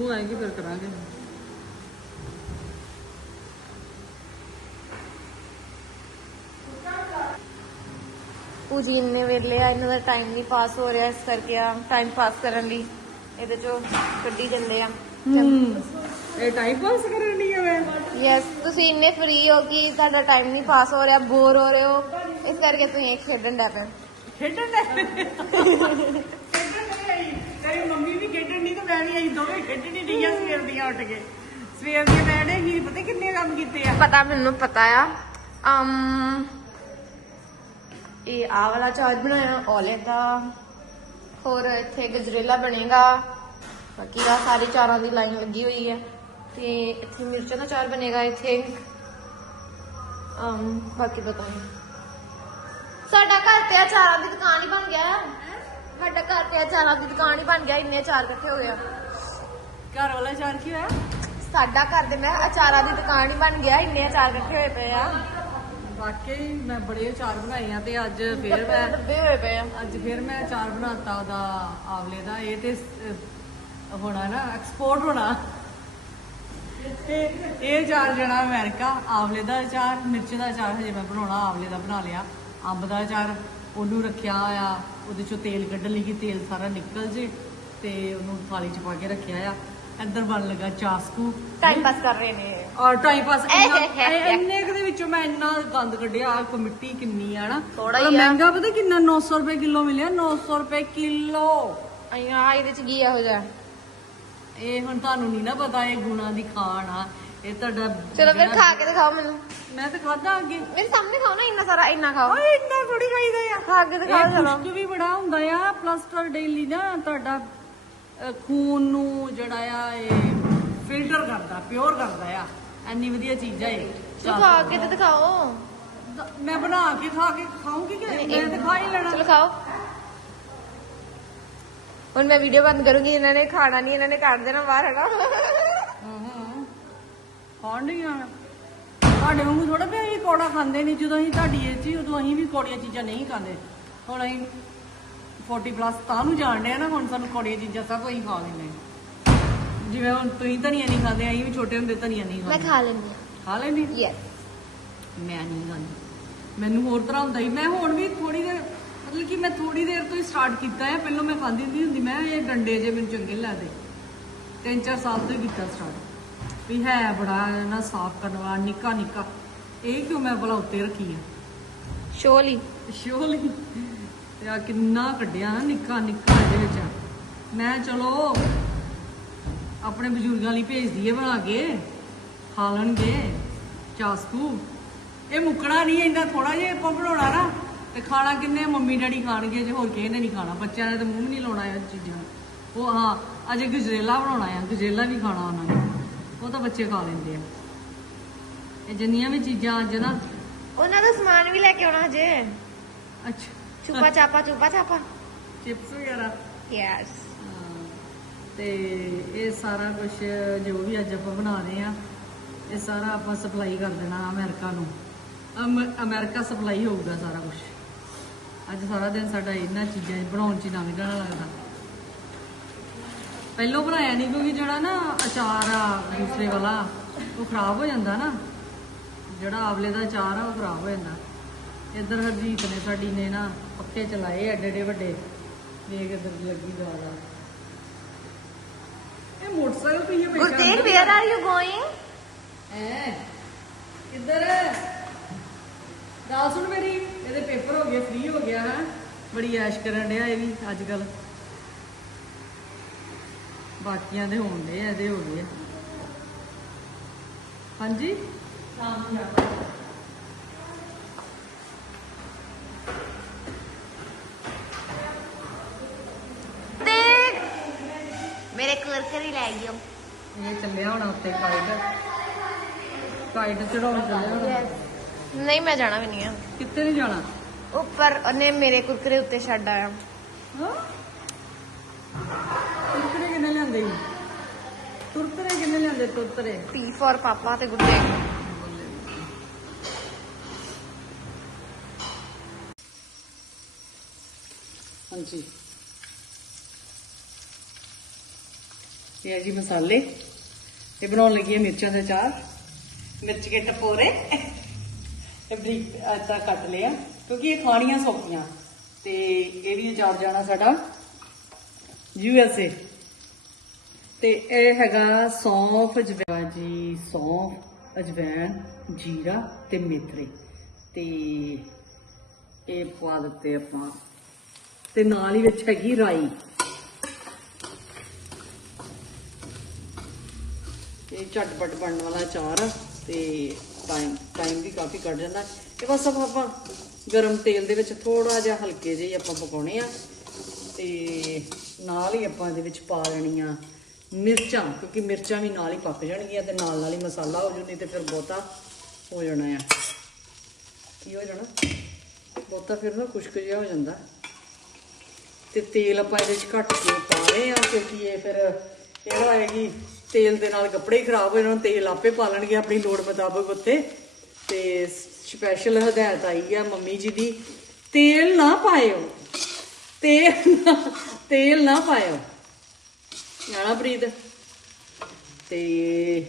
ਉਹ ਆਏਗੀ ਫਿਰ ਕਰਾਂਗੇ? ਪੂਜੀ ਇੰਨੇ ਵੇਲੇ ਆ ਇਹਨਾਂ ਦਾ ਟਾਈਮ ਨਹੀਂ ਪਾਸ ਹੋ ਰਿਹਾ ਇਸ ਕਰਕੇ ਆ ਟਾਈਮ ਪਾਸ ਕਰਨ ਲਈ। ਇਹਦੇ ਚੋਂ ਕੱਢੀ ਜਾਂਦੇ ਆ। ਇਹ ਟਾਈਮ ਪਾਸ ਕਰਨ ਲਈ ਆ ਮੈਂ? ਯੈਸ ਤੁਸੀਂ ਇੰਨੇ ਫ੍ਰੀ ਹੋ ਕਿ ਤੁਹਾਡਾ ਟਾਈਮ ਨਹੀਂ ਪਾਸ ਹੋ ਰਿਹਾ ਬੋਰ ਹੋ ਰਹੇ ਹੋ। ਇਸ ਕਰਕੇ ਤੁਸੀਂ ਇਹ ਖੇਡਣ ਡੈ ਪਏ ਖੇਡਣ ਦੇ ਦੇ ਤੇਰੀ ਮੰਮੀ ਵੀ ਖੇਡਣ ਨਹੀਂ ਤੇ ਮੈਂ ਵੀ ਆਈ ਦੋਵੇਂ ਖੇਡਣ ਹੀ ਨਹੀਂ ਸਵੇਰ ਦੀਆਂ ਉੱਠ ਕੇ। ਸਵੇਰ ਦੀਆਂ ਮੈਂ ਨੇ ਹੀ ਪਤਾ ਕਿੰਨੇ ਕੰਮ ਕੀਤੇ ਆ। ਪਤਾ ਮੈਨੂੰ ਪਤਾ ਆ ਅਮ ਇਹ ਆ ਵਾਲਾ ਚਾਟ ਬਣਾਇਆ ਔਲੇ ਦਾ ਹੋਰ ਇੱਥੇ ਗਜਰੇਲਾ ਬਣੇਗਾ। ਬਾਕੀ ਆ ਸਾਰੇ ਚਾਰਾਂ ਦੀ ਲਾਈਨ ਲੱਗੀ ਹੋਈ ਹੈ ਤੇ ਇੱਥੇ ਮਿਰਚਾਂ ਦਾ ਚਾਰ ਬਣੇਗਾ ਇੱਥੇ। ਅਮ ਬਾਕੀ ਪਤਾ ਨਹੀਂ ਸਾਡਾ ਘਰ ਤੇ ਅਚਾਰਾਂ ਦੀ ਦੁਕਾਨ ਹੀ ਬਣ ਗਿਆ। ਆ ਸਾਡਾ ਘਰ ਤੇ ਅਚਾਰਾਂ ਦੀ ਦੁਕਾਨ ਹੀ ਬਣ ਗਿਆ ਇੰਨੇ ਅਚਾਰ ਇਕੱਠੇ ਹੋ ਗਏ ਆ। ਘਰ ਵਾਲਾ ਚਾਰ ਕੀ ਹੋਇਆ? ਸਾਡਾ ਘਰ ਦੇ ਮੈਂ ਅਚਾਰਾਂ ਦੀ ਦੁਕਾਨ ਹੀ ਬਣ ਗਿਆ ਇੰਨੇ ਅਚਾਰ ਇਕੱਠੇ ਹੋਏ ਪਏ ਆ। ਵਾਕਈ ਮੈਂ ਬੜੇ ਅਚਾਰ ਬਣਾਏ ਆ ਤੇ ਅੱਜ ਫੇਰ ਮੈਂ ਡੱਬੇ ਹੋਏ ਪਏ ਆ। ਅੱਜ ਫਿਰ ਮੈਂ ਅਚਾਰ ਬਣਾਤਾ ਉਹਦਾ ਆਵਲੇ ਦਾ ਇਹ ਤੇ ਹੋਣਾ ਨਾ ਐਕਸਪੋਰਟ ਹੋਣਾ। ਇਹ ਇਹ ਅਚਾਰ ਜਾਣਾ ਅਮਰੀਕਾ ਆਵਲੇ ਦਾ ਅਚਾਰ ਮਿਰਚ ਦਾ ਅਚਾਰ ਹਜੇ ਮੈਂ ਬਣਾਉਣਾ ਆਵਲੇ ਦਾ ਬਣਾ ਲਿਆ ਅੰਬ ਦਾ ਅਚਾਰ। ਉਹਨੂੰ ਰੱਖਿਆ ਆ ਉਹਦੇ ਚੋਂ ਤੇਲ ਕੱਢਣ ਲਈ ਕਿ ਤੇਲ ਸਾਰਾ ਨਿਕਲ ਜੇ ਤੇ ਉਹਨੂੰ ਥਾਲੀ 'ਚ ਪਾ ਕੇ ਰੱਖਿਆ ਆ। ਇੱਧਰ ਬਣ ਲੱਗਾ ਚਾਸਕੂ। ਟਾਈਮ ਪਾਸ ਕਰ ਰਹੇ ਨੇ। ਔਰ ਟਾਈਮ ਪਾਸ ਇੰਨੇ ਦੇ ਵਿੱਚੋਂ ਮੈਂ ਇੰਨਾ ਗੰਦ ਕੱਢਿਆ ਆਹ ਕੋ ਮਿੱਟੀ ਕਿੰਨੀ ਆ ਨਾ। ਆ। ਮਹਿੰਗਾ ਪਤਾ ਕਿੰਨਾ? 900 ਰੁਪਏ ਕਿਲੋ ਮਿਲਿਆ 900 ਰੁਪਏ ਕਿਲੋ। ਅਈਆਂ ਇਹਦੇ ਚ ਕੀ ਇਹੋ ਜਿਹਾ? ਇਹ ਹੁਣ ਤੁਹਾਨੂੰ ਨਹੀਂ ਨਾ ਪਤਾ ਇਹ ਗੁਣਾ ਦੀ ਖਾਣ ਆ। ਇਹ ਤੁਹਾਡਾ ਚਲੋ ਫਿਰ ਖਾ ਕੇ ਦਿਖਾਓ ਮੈਨੂੰ। ਮੈਂ ਤਾਂ ਖਾਦਾ ਅੱਗੇ। ਮੇਰੇ ਸਾਹਮਣੇ ਖਾਓ ਨਾ ਇੰਨਾ ਸਾਰਾ ਇੰਨਾ ਖਾਓ। ਓਏ ਇੰਨਾ ਥੋੜੀ ਖਾਈਦਾ ਆ ਖਾ ਕੇ ਦਿਖਾਓ ਇਹ ਚਲੋ। ਖੁਸ਼ਕ ਵੀ ਬੜਾ ਹੁੰਦਾ ਆ ਪਲਸਟਰ ਡੇਲੀ ਨਾ ਤੁਹਾਡਾ ਅਹ, ਖੂਨ ਨੂੰ ਜਿਹੜਾ ਆ ਇਹ ਫਿਲਟਰ ਕਰਦਾ ਪਿਓਰ ਕਰਦਾ ਆ। ਐਨੀ ਵਧੀਆ ਚੀਜ਼ ਆ ਇਹ। ਚਲੋ ਖਾ ਕੇ ਤੇ ਦਿਖਾਓ। ਦ- ਮੈਂ ਬਣਾ ਕੇ ਖਾ ਕੇ ਖਾਉਂਗੀ ਕਿ ਮੈਂ ਤਾਂ ਖਾ ਹੀ ਲੈਣਾ। ਚਲੋ ਖਾਓ। ਹੁਣ ਮੈਂ ਵੀਡੀਓ ਬੰਦ ਕਰੂੰਗੀ ਇਹਨਾਂ ਨੇ ਖਾਣਾ ਨਹੀਂ ਇਹਨਾਂ ਨੇ ਕੱਢ ਦੇਣਾ ਬਾਹਰ ਹਨਾ? ਖਾਣ ਨਹੀਂ ਆਣਾ ਤੁਹਾਡੇ ਵਾਂਗੂ ਥੋੜਾ ਵੀ ਅਸੀਂ ਕੌੜਾ ਖਾਂਦੇ ਨਹੀਂ। ਜਦੋਂ ਅਸੀਂ ਤੁਹਾਡੀ ਏਜ ਸੀ ਉਦੋਂ ਅਸੀਂ ਵੀ ਕੌੜੀਆਂ ਚੀਜ਼ਾਂ ਨਹੀਂ ਖਾਂਦੇ। ਹੁਣ ਅਸੀਂ 40 ਪਲੱਸ ਤਾਂ ਨੂੰ ਜਾਣਦੇ ਆ ਨਾ ਹੁਣ ਸਾਨੂੰ ਕੌੜੀਆਂ ਚੀਜ਼ਾਂ ਸਭ ਅਸੀਂ ਖਾ ਲੈਂਦੇ ਹਾਂ। ਜਿਵੇਂ ਹੁਣ ਤੁਸੀਂ ਧਨੀਆ ਨਹੀਂ ਖਾਂਦੇ ਅਸੀਂ ਵੀ ਛੋਟੇ ਹੁੰਦੇ ਧਨੀਆ ਨਹੀਂ ਮੈਂ ਖਾਂਦੇ ਖਾ ਲੈਂਦੀ ਖਾ ਲੈਂਦੀ? ਹਾਂ ਯੈਸ ਮੈਂ ਨਹੀਂ ਖਾਂਦੀ। ਮੈਨੂੰ ਹੋਰ ਤਰ੍ਹਾਂ ਹੁੰਦਾ ਹੀ ਮੈਂ ਹੁਣ ਵੀ ਥੋੜੀ ਦੇਰ ਮਤਲਬ ਕਿ ਮੈਂ ਥੋੜੀ ਦੇਰ ਤੋਂ ਹੀ ਸਟਾਰਟ ਕੀਤਾ ਹੈ ਪਹਿਲਾਂ ਮੈਂ ਖਾਂਦੀ ਨਹੀਂ ਹੁੰਦੀ ਮੈਂ ਇਹ ਡੰਡੇ ਜੇ ਮੈਨੂੰ ਚੰਗੇ ਨੀ ਲੱਗਦੇ। ਤਿੰਨ ਚਾਰ ਸਾਲ ਤੋਂ ਹੀ ਕੀਤਾ ਸਟਾਰਟ ਵੀ ਹੈ ਬੜਾ ਨਾ ਸਾਫ਼ ਕਰਨ ਵਾਲਾ ਨਿੱਕਾ ਨਿੱਕਾ। ਇਹ ਕਿਉਂ ਮੈਂ ਭਲਾ ਉੱਤੇ ਰੱਖੀ ਆ? ਸ਼ੋਲੀ। ਸ਼ੋਲੀ। ਤੇ ਆ ਕਿੰਨਾ ਕੱਢਿਆ ਨਾ ਨਿੱਕਾ ਨਿੱਕਾ ਇਹਦੇ ਵਿੱਚ। ਮੈਂ ਚਲੋ ਆਪਣੇ ਬਜ਼ੁਰਗਾਂ ਲਈ ਭੇਜ ਦਈਏ ਬਣਾ ਕੇ ਖਾ ਲੈਣਗੇ। ਚਾਸਕੂ ਇਹ ਮੁੱਕਣਾ ਨਹੀਂ ਇੰਨਾ ਥੋੜਾ ਜਿਹਾ ਆਪਾਂ ਬਣਾਉਣਾ ਨਾ। ਤੇ ਖਾਣਾ ਕਿੰਨੇ ਮੰਮੀ ਡੈਡੀ ਖਾਣਗੇ ਜੇ ਹੋਰ ਕਿਸੇ ਨੇ ਨਹੀਂ ਖਾਣਾ। ਬੱਚਿਆਂ ਨੇ ਤਾਂ ਮੂੰਹ ਨਹੀਂ ਲਾਉਣਾ ਇਹ ਚੀਜ਼ਾਂ। ਉਹ ਹਾਂ ਅਜੇ ਗਜਰੇਲਾ ਬਣਾਉਣਾ ਆ ਗਜਰੇਲਾ ਵੀ ਖਾਣਾ ਉਹਨਾਂ ਨੇ। ਉਹ ਤਾਂ ਬੱਚੇ ਖਾ ਲੈਂਦੇ ਆ। ਇਹ ਜਿੰਨੀਆਂ ਵੀ ਚੀਜ਼ਾਂ ਅੱਜ ਨਾ ਉਹਨਾਂ ਦਾ ਸਮਾਨ ਵੀ ਲੈ ਕੇ ਆਉਣਾ ਹਜੇ। ਅੱਛਾ। ਚੁਪਾ ਚਾਪਾ ਚੁਪਾ ਚਾਪਾ। ਚਿਪਸ ਵਗੈਰਾ? ਯੈਸ ਤੇ ਇਹ ਸਾਰਾ ਕੁਝ ਜੋ ਵੀ ਅੱਜ ਆਪਾਂ ਬਣਾ ਰਹੇ ਆ ਇਹ ਸਾਰਾ ਆਪਾਂ ਸਪਲਾਈ ਕਰ ਦੇਣਾ ਅਮਰੀਕਾ ਨੂੰ। ਅਮ- ਅਮਰੀਕਾ ਸਪਲਾਈ ਹੋਊਗਾ ਸਾਰਾ ਕੁਝ ਅੱਜ ਸਾਰਾ ਦਿਨ ਸਾਡਾ ਇਹਨਾਂ ਚੀਜ਼ਾਂ ਬਣਾਉਣ 'ਚ ਹੀ ਲੰਘ ਜਾਣਾ ਲੱਗਦਾ। ਪਹਿਲੋਂ ਬਣਾਇਆ ਨਹੀਂ ਕਿਉਂਕਿ ਜਿਹੜਾ ਨਾ ਅਚਾਰ ਆ ਦੂਸਰੇ ਵਾਲਾ ਉਹ ਖਰਾਬ ਹੋ ਜਾਂਦਾ ਨਾ। ਜਿਹੜਾ ਆਵਲੇ ਦਾ ਅਚਾਰ ਆ ਉਹ ਖਰਾਬ ਹੋ ਜਾਂਦਾ। ਇੱਧਰ ਹਰਜੀਤ ਨੇ ਸਾਡੀ ਨੇ ਨਾ ਪੱਕੇ ਚਲਾਏ ਐਡੇ ਐਡੇ ਵੱਡੇ। ਵੇਖ ਇੱਧਰ ਦੀ ਲੱਗੀ ਜ਼ਿਆਦਾ ਇਹ ਮੋਟਰਸਾਈਕਲ ਪਈ ਹੈ Gurtej where are you going ਐ ਇੱਧਰ ਗੱਲ ਸੁਣ ਮੇਰੀ ਇਹਦੇ ਪੇਪਰ ਹੋ ਗਏ ਫ੍ਰੀ ਹੋ ਗਿਆ ਹੈ। ਬੜੀ ਐਸ਼ ਕਰਨ ਡਿਆ ਇਹ ਵੀ ਅੱਜ ਕੱਲ ਬਾਕੀਆਂ ਦੇ ਹੋਣ ਡੇ ਆ ਇਹਦੇ ਹੋ ਗਏ ਆ। ਹਾਂਜੀ? ਸ਼ਾਮ ਨੂੰ ਤੇ ਮੇਰੇ ਕੁਰਕਰ ਹੀ ਲੈ ਗਿਓ ਇਹ ਚੱਲਿਆ ਹੋਣਾ ਉੱਤੇ ਕਾਈਟ ਕਾਈਟ ਚੜਾਉਣ ਚੱਲਿਆ ਹੋਣਾ। ਨਹੀਂ ਮੈਂ ਜਾਣਾ ਵੀ ਨਹੀਂ ਆ। ਕਿੱਥੇ ਨਹੀਂ ਜਾਣਾ? ਉੱਪਰ ਉਹਨੇ ਮੇਰੇ ਕੁਰਕਰੇ ਉੱਤੇ ਛੱਡ ਆਇਆ। ਹਾਂ? ਲਿਆਂਦੇ ਸੀ ਤੁਰਤਰੇ ਕਿੰਨੇ ਲਿਆਂਦੇ ਤੁਰਤਰੇ? ਪੀ ਫॉर ਪਾਪਾ ਤੇ ਗੁੱਡੇ। ਹਾਂਜੀ। ਇਹ ਹੈ ਜੀ ਮਸਾਲੇ। ਇਹ ਬਣਾਉਣ ਲੱਗੀ ਹੈ ਮਿਰਚਾਂ ਦਾ ਅਚਾਰ। ਮਿਰਚ ਕੇ ਟਪੋਰੇ। ਇਹ ਬਰੀਕ ਆਟਾ ਕੱਟ ਲਿਆ। ਕਿਉਂਕਿ ਇਹ ਖਾਣੀਆਂ ਸੌਖੀਆਂ। ਤੇ ਇਹ ਵੀ ਅਚਾਰ ਜਾਣਾ ਸਾਡਾ ਯੂ ਐਸ ਏ। ਤੇ ਇਹ ਹੈਗਾ ਸੌਂਫ ਅਜਵਾਇਣ ਜੀ ਸੌਂਫ ਅਜਵਾਇਣ ਜੀਰਾ ਤੇ ਮੇਥਰੇ। ਤੇ ਇਹ ਪਾ ਦਿੱਤੇ ਆਪਾਂ। ਤੇ ਨਾਲ ਹੀ ਵਿੱਚ ਹੈਗੀ ਰਾਈ। ਇਹ ਝਟਪਟ ਬਣਨ ਵਾਲਾ ਅਚਾਰ ਤੇ ਟਾਈਮ ਟਾਈਮ ਵੀ ਕਾਫੀ ਕੱਢ ਜਾਂਦਾ। ਇਹ ਬਸ ਆਪਾਂ ਆਪਾਂ ਗਰਮ ਤੇਲ ਦੇ ਵਿੱਚ ਥੋੜਾ ਜਿਹਾ ਹਲਕੇ ਜਿਹੇ ਆਪਾਂ ਪਕਾਉਣੇ ਆ। ਤੇ ਨਾਲ ਹੀ ਆਪਾਂ ਇਹਦੇ ਵਿੱਚ ਪਾ ਲੈਣੀਆਂ ਮਿਰਚਾਂ, ਕਿਉਂਕਿ ਮਿਰਚਾਂ ਵੀ ਨਾਲ ਹੀ ਪੱਕ ਜਾਣਗੀਆਂ ਤੇ ਨਾਲ ਨਾਲ ਹੀ ਮਸਾਲਾ ਹੋ ਜੂ ਨਹੀਂ ਤੇ ਫਿਰ ਬਹੁਤਾ ਹੋ ਜਾਣਾ ਆ। ਕੀ ਹੋ ਜਾਣਾ? ਬਹੁਤਾ ਫਿਰ ਨਾ ਖੁਸ਼ਕ ਜਿਹਾ ਹੋ ਜਾਂਦਾ। ਤੇ ਤੇਲ ਆਪਾਂ ਇਹਦੇ ਵਿੱਚ ਘੱਟ ਕੇ ਪਾ ਰਹੇ ਆ, ਕਿਉਂਕਿ ਇਹ ਫਿਰ ਇਹ ਹੋਏਗੀ ਤੇਲ ਦੇ ਨਾਲ ਕੱਪੜੇ ਹੀ ਖਰਾਬ ਹੋ ਜਾਣ, ਤੇਲ ਆਪੇ ਪਾ ਲੈਣਗੇ ਆਪਣੀ ਲੋੜ ਮੁਤਾਬਕ ਉੱਤੇ ਤੇ ਸਪੈਸ਼ਲ ਹਦਾਇਤ ਆਈ ਆ ਮੰਮੀ ਜੀ ਦੀ, ਤੇਲ ਨਾ ਪਾਇਓ। ਤੇਲ ਨਾ- ਤੇਲ ਨਾ ਪਾਇਓ। ਜਾਣਾ ਪ੍ਰੀਤ। ਤੇ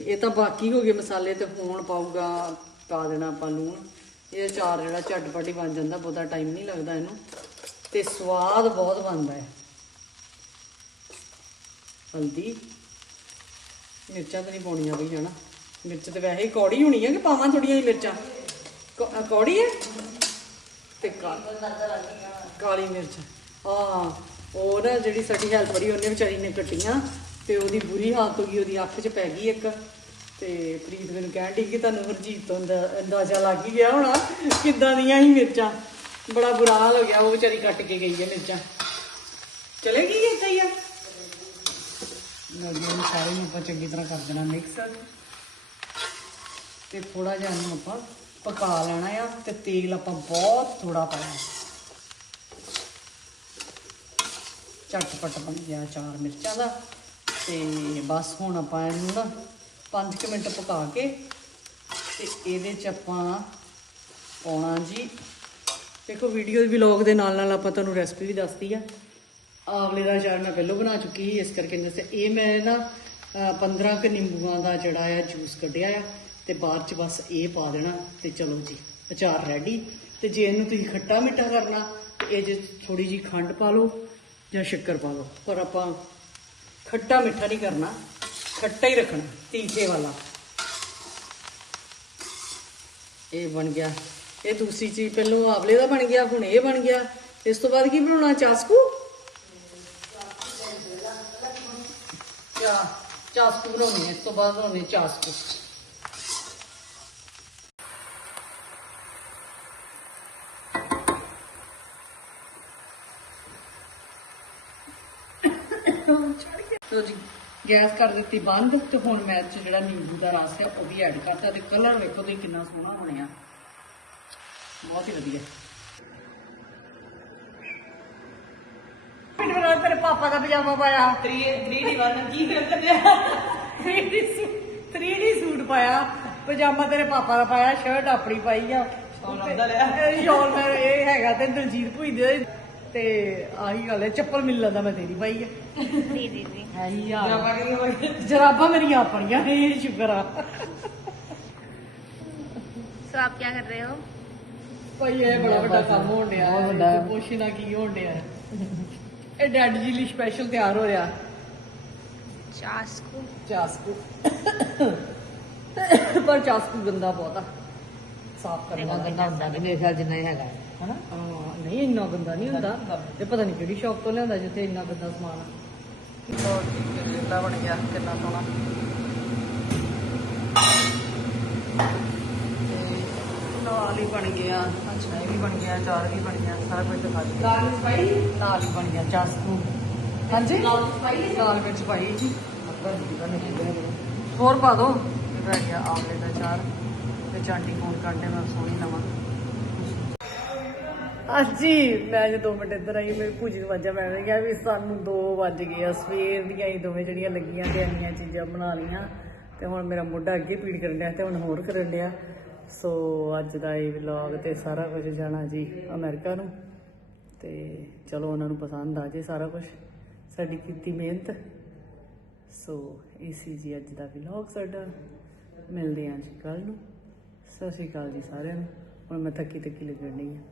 ਇਹ ਤਾਂ ਬਾਕੀ ਹੋ ਗਏ ਮਸਾਲੇ ਤੇ ਹੁਣ ਪਾਊਗਾ, ਪਾ ਦੇਣਾ ਆਪਾਂ ਲੂਣ। ਇਹ ਚਾਰ ਜਿਹੜਾ ਝਟਪਟ ਹੀ ਬਣ ਜਾਂਦਾ, ਬਹੁਤਾ ਟਾਈਮ ਨਹੀਂ ਲੱਗਦਾ ਇਹਨੂੰ। ਤੇ ਸਵਾਦ ਬਹੁਤ ਬਣਦਾ ਹੈ ਹਲਦੀ। ਮਿਰਚਾਂ ਤਾਂ ਨਹੀਂ ਪਾਉਣੀਆਂ ਬਈ, ਹਨਾ? ਮਿਰਚ ਤੇ ਵੈਸੇ ਹੀ ਕੌੜੀ ਹੋਣੀ ਹੈ ਕਿ ਪਾਵਾਂ ਥੋੜੀਆਂ ਜਿਹੀ ਮਿਰਚਾਂ? ਕੌੜੀ ਹੈ ਤੇ ਕਾਲੀ ਮਿਰਚ। ਹਾਂ। ਉਹ ਨਾ ਜਿਹੜੀ ਸਾਡੀ ਹੈਲਪਰ ਹੀ ਉਹਨੇ ਵਿਚਾਰੀ ਨੇ ਕੱਟੀਆਂ ਤੇ ਉਹਦੀ ਬੁਰੀ ਹਾਲਤ ਹੋ ਗਈ, ਉਹਦੀ ਅੱਖ 'ਚ ਪੈ ਗਈ ਇੱਕ। ਤੇ ਪ੍ਰੀਤ ਮੈਨੂੰ ਕਹਿਣ ਡਈ ਕਿ ਤੁਹਾਨੂੰ ਹਰਜੀਤ ਤੋਂ ਅੰਦਾ- ਅੰਦਾਜ਼ਾ ਲੱਗ ਹੀ ਗਿਆ ਹੋਣਾ ਕਿੱਦਾਂ ਦੀਆਂ ਹੀ ਮਿਰਚਾਂ। ਬੜਾ ਬੁਰਾ ਹਾਲ ਹੋ ਗਿਆ, ਉਹ ਵਿਚਾਰੀ ਕੱਟ ਕੇ ਗਈ ਹੈ ਮਿਰਚਾਂ। ਚਲੇ ਗਈ ਇੱਥੇ ਹੀ ਆ? ਲਓ ਸਾਰੇ ਨੂੰ ਆਪਾਂ ਚੰਗੀ ਤਰ੍ਹਾਂ ਕਰ ਦੇਣਾ ਮਿਕਸ ਤੇ ਥੋੜਾ ਜਿਹਾ ਇਹਨੂੰ ਆਪਾਂ ਪਕਾ ਲੈਣਾ ਆ ਤੇ ਤੇਲ ਆਪਾਂ ਬਹੁਤ ਥੋੜਾ ਪਾਇਆ। ਝਟਪਟ ਬਣ ਗਿਆ ਚਾਰ ਮਿਰਚਾਂ ਦਾ। ਤੇ ਬਸ ਹੁਣ ਆਪਾਂ ਇਹਨੂੰ ਨਾ 5 ਮਿੰਟ ਪਕਾ ਕੇ ਤੇ ਇਹਦੇ ਚ ਆਪਾਂ ਪਾਉਣਾ ਜੀ। ਦੇਖੋ ਵੀਡੀਓ ਵਲੌਗ ਦੇ ਨਾਲ ਨਾਲ ਆਪਾਂ ਤੁਹਾਨੂੰ ਰੈਸਪੀ ਵੀ ਦੱਸਦੀ ਆ। ਆਵਲੇ ਦਾ ਅਚਾਰ ਮੈਂ ਪਹਿਲਾਂ ਬਣਾ ਚੁੱਕੀ ਸੀ ਇਸ ਕਰਕੇ ਦੱਸਿਆ। ਇਹ ਮੈਂ ਨਾ ਅਹ, 15 ਕ ਨਿੰਬੂਆਂ ਦਾ ਜਿਹੜਾ ਆ ਜੂਸ ਕੱਢਿਆ ਆ ਤੇ ਬਾਅਦ ਚ ਬਸ ਇਹ ਪਾ ਦੇਣਾ ਤੇ ਚਲੋ ਜੀ ਅਚਾਰ ਰੈਡੀ ਤੇ ਜੇ ਇਹਨੂੰ ਤੁਸੀਂ ਖੱਟਾ ਮਿੱਠਾ ਕਰਨਾ ਤੇ ਇਹ ਜੇ ਥੋੜੀ ਜੀ ਖੰਡ ਪਾ ਲਓ। ਜਾਂ ਸ਼ੱਕਰ ਪਾ ਲਓ। ਪਰ ਆਪਾਂ ਖੱਟਾ ਮਿੱਠਾ ਨਹੀਂ ਕਰਨਾ। ਖੱਟਾ ਹੀ ਰੱਖਣਾ, ਤੀਖੇ ਵਾਲਾ। ਇਹ ਬਣ ਗਿਆ। ਇਹ ਦੂਸਰੀ ਚੀਜ਼ ਪਹਿਲੋਂ ਆਵਲੇ ਦਾ ਬਣ ਗਿਆ, ਹੁਣ ਇਹ ਬਣ ਗਿਆ। ਇਸ ਤੋਂ ਬਾਅਦ ਕੀ ਬਣਾਉਣਾ, ਚਾਸਕੂ? ਚਾ ਚਾਸਕੂ ਬਣਾਉਣੀ ਇਸ ਤੋਂ ਬਾਅਦ ਬਣਾਉਣੀ ਚਾਸਕੂ। ਤੋ ਜੀ ਗੈਸ ਕਰ ਦਿੱਤੀ ਬੰਦ ਤੇ ਹੁਣ ਮੈਂ 'ਚ ਜਿਹੜਾ ਨਿੰਬੂ ਦਾ ਰਸ ਹੈ ਉਹ ਵੀ ਐਡ ਕਰਤਾ ਤੇ ਕਲਰ ਵੇਖੋ ਤੁਸੀਂ ਕਿੰਨਾ ਸੋਹਣਾ ਬਣਿਆ ਬਹੁਤ ਹੀ ਵਧੀਆ। ਮੈਨੂੰ ਨਾਲ ਤੇਰੇ ਪਾਪਾ ਦਾ ਪਜਾਮਾ ਪਾਇਆ। 3 3D ਵਨ ਕੀ ਕਰਦੇ 3D 3D ਸੂਟ ਪਾਇਆ। ਪਜਾਮਾ ਤੇਰੇ ਪਾਪਾ ਦਾ ਪਾਇਆ ਸ਼ਰਟ ਆਪਣੀ ਪਾਈ ਆ। ਸ਼ਾਲ ਮੈਂ ਇਹ ਹੈਗਾ ਤੇ ਦਲਜੀਤ ਭੁਈ ਦੇ। ਤੇ ਆਹੀ ਗੱਲ ਹੈ ਚੱਪਲ ਮਿਲ ਲੈਂਦਾ ਮੈਂ ਤੇਰੀ ਪਾਈ ਆ ਦੀ ਦੀ ਦੀ ਹੈ ਹੀ ਯਾਰ ਜਰਾਬਾਂ ਮੇਰੀਆਂ ਆਪਣੀਆਂ ਇਹ ਸ਼ੁਕਰ ਆ। ਸੋ ਆਪ ਕੀ ਕਰ ਰਹੇ ਹੋ? ਭਾਈ ਇਹ ਬੜਾ ਵੱਡਾ ਕੰਮ ਹੋਣ ਡਿਆ। ਬਹੁਤ ਵੱਡਾ। ਪੁੱਛ ਨਾ ਕੀ ਹੋਣ ਡਿਆ। ਇਹ ਡੈਡ ਜੀ ਲਈ ਸਪੈਸ਼ਲ ਤਿਆਰ ਹੋ ਰਿਹਾ। ਚਾਸਕੂ। ਚਾਸਕੂ। ਪਰ ਚਾਸਕੂ ਗੰਦਾ ਬਹੁਤ ਆ। ਸਾਫ਼ ਕਰਨਾ ਗੰਦਾ ਹੁੰਦਾ ਨਹੀਂ ਮੇਰੇ ਖਿਆਲ ਜਿੰਨਾ ਹੀ ਹੈਗਾ। ਹਨਾ? ਹਾਂ ਨਹੀਂ ਇੰਨਾ ਗੰਦਾ ਨਹੀਂ ਹੁੰਦਾ। ਤੇ ਪਤਾ ਨਹੀਂ ਕਿਹੜੀ ਸ਼ੌਪ ਤੋਂ ਲਿਆਂਦਾ ਜਿੱਥੇ ਇੰਨਾ ਗੰਦਾ ਸਮਾਨ ਆ। ਬਹੁਤ ਜਿੰਦਾ ਬਣ ਗਿਆ ਕਿੰਨਾ ਸੋਹਣਾ। ਤੇ ਨਾਲ ਹੀ ਬਣ ਗਿਆ ਅੱਛਾ ਇਹ ਵੀ ਬਣ ਗਿਆ ਚਾਰ ਵੀ ਬਣ ਗਿਆ ਸਾਰਾ ਕੁਝ ਦਿਖਾ ਦਿੱਤਾ ਦਾਲ ਵਿੱਚ ਪਾਈ ਦਾਲ ਹੀ ਬਣ ਗਿਆ ਚਾਸਕੂ ਹਾਂਜੀ? ਦਾਲ ਪਾਈ ਦਾਲ ਵਿੱਚ ਪਾਈ ਜੀ। ਹੋਰ ਪਾ ਦੋ। ਇਹ ਰਹਿ ਗਿਆ ਆਮਲੇ ਦਾ ਚਾਰ ਤੇ ਚਾਂਟੀ ਫੋਨ ਕੱਢੇ ਮੈਂ ਸੋਹਣੀ ਹਾਂਜੀ, ਮੈਂ ਜੇ 2 ਮਿੰਟ ਇੱਧਰ ਆਈ, ਮੇਰੀ ਭੂਜੀ ਨੂੰ ਵਾਜਾ ਮੈਂ ਕਿਹਾ ਵੀ ਸਾਨੂੰ 2 ਵੱਜ ਗਏ ਆ। ਸਵੇਰ ਦੀਆਂ ਹੀ ਦੋਵੇਂ ਜਿਹੜੀਆਂ ਲੱਗੀਆਂ ਤੇ ਇੰਨੀਆਂ ਚੀਜ਼ਾਂ ਬਣਾ ਲਈਆਂ। ਤੇ ਹੁਣ ਮੇਰਾ ਮੋਢਾ ਅੱਗੇ ਪੀੜ ਕਰਨ ਡਿਆ ਤੇ ਹੁਣ ਹੋਰ ਕਰਨ ਡਿਆ। ਸੋ ਅੱਜ ਦਾ ਇਹ ਵਲੌਗ ਤੇ ਸਾਰਾ ਕੁਝ ਜਾਣਾ ਜੀ ਅਮਰੀਕਾ ਨੂੰ। ਤੇ ਚਲੋ ਉਹਨਾਂ ਨੂੰ ਪਸੰਦ ਆ ਜੇ ਸਾਰਾ ਕੁਝ। ਸਾਡੀ ਕੀਤੀ ਮਿਹਨਤ। ਸੋ ਇਹ ਸੀ ਜੀ ਅੱਜ ਦਾ ਵਲੌਗ ਸਾਡਾ। ਮਿਲਦੇ ਹਾਂ ਜੀ ਕੱਲ ਨੂੰ। ਸਤਿ ਸ਼੍ਰੀ ਅਕਾਲ ਜੀ ਸਾਰਿਆਂ ਨੂੰ। ਹੁਣ ਮੈਂ ਥੱਕੀ ਥੱਕੀ ਲੱਗਣ ਡਈ ਹਾਂ